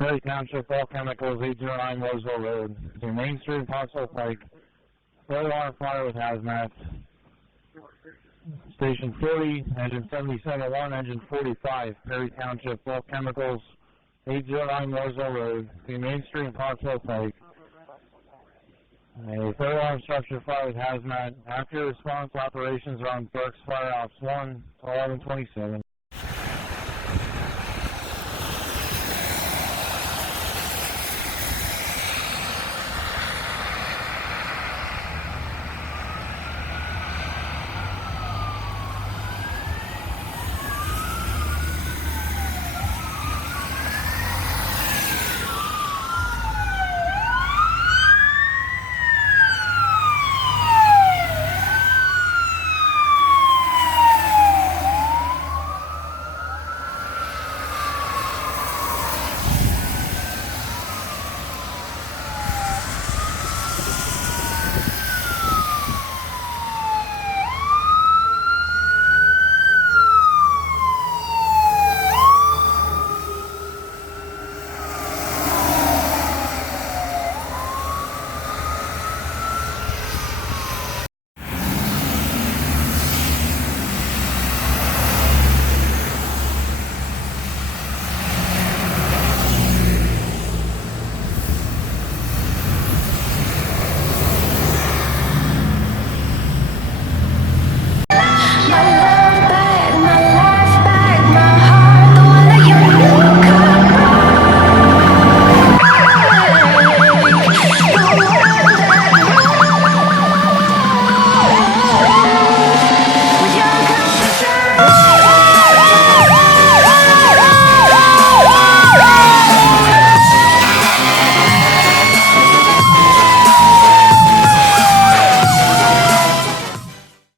Perry Township, all chemicals, 809 Roseville Road. To Main Street, Possible Pike. Third alarm fire with Hazmat. Station 40, engine 77-1, engine 45. Perry Township, all chemicals, 809 Roseville Road. To Main Street, Possible Pike. A third alarm structure fire with Hazmat. After response, operations are on Berks Fire Ops 1 to 1127.